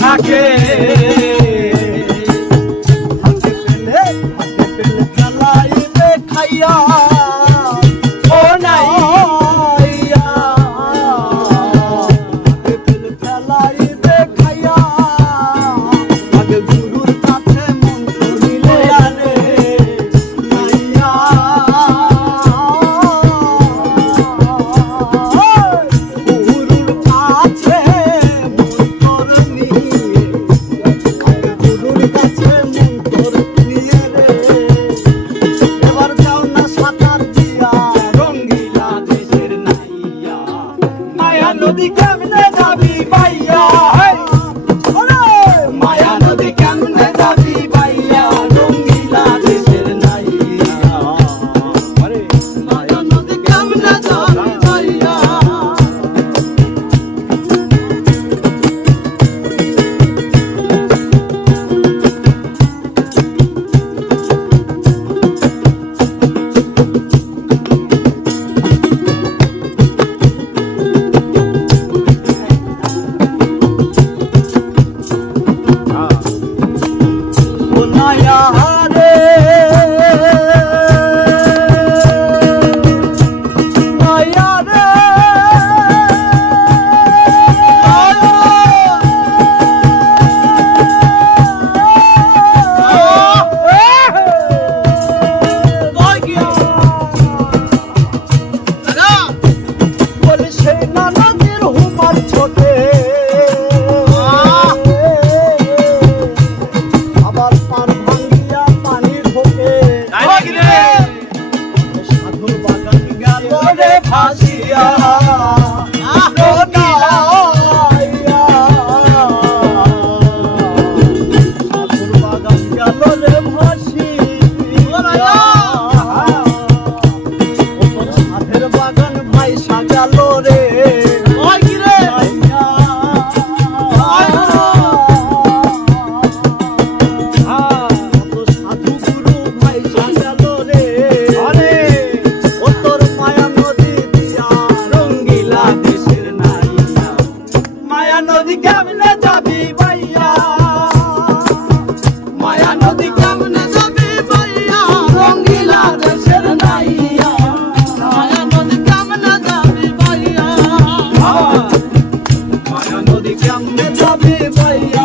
ঝাঁকে ঝাঁকে হাতে পেলে খেলাইবে খাইয়া ও নাই হাতে পেলে খেলাইবে খাইয়া আগে গুরুর কাছে মন্ত্র নিলে আনে নাইয়া গুরুর কাছে মন্ত্র নিয়ে গুরুর কাছে মন্ত্র নিয়ে রে এবার যাও না সাঁতার দিয়া রঙ্গিলা দেশের নাইয়া মায়া নদী কেমনে যাবি ভাইয়া মায়া নদী কেমনে যাবি ভাইয়া রঙ্গিলা দেশের নাইয়া মায়া নদী কেমনে যাবি ভাইয়া ও নাইয়া রে নাইয়া রে বলে সে নানাদের হুমার ছোটে আবার পান ভাঙ্গিয়া পানি ঢোকে সাধুর বাগান গেল রে ভাসিয়া সাধুর বাগান গেল রে ভাসিয়া সাধের বাগান ভাই সাজাল রে সাধু গুরু ভাই সাজাল রে ও তোর মায়া নদী দিয়া রঙ্গিলা দেশের নাইয়া মায়া নদী কেমনে যাবি ভাইয়া মায়া নদী কেমনে যাবি ভাইয়া রঙ্গিলা দেশের নাইয়া মায়া নদী কেমনে যাবি ভাইয়া মায়া নদী কেমনে যাবি ভাইয়া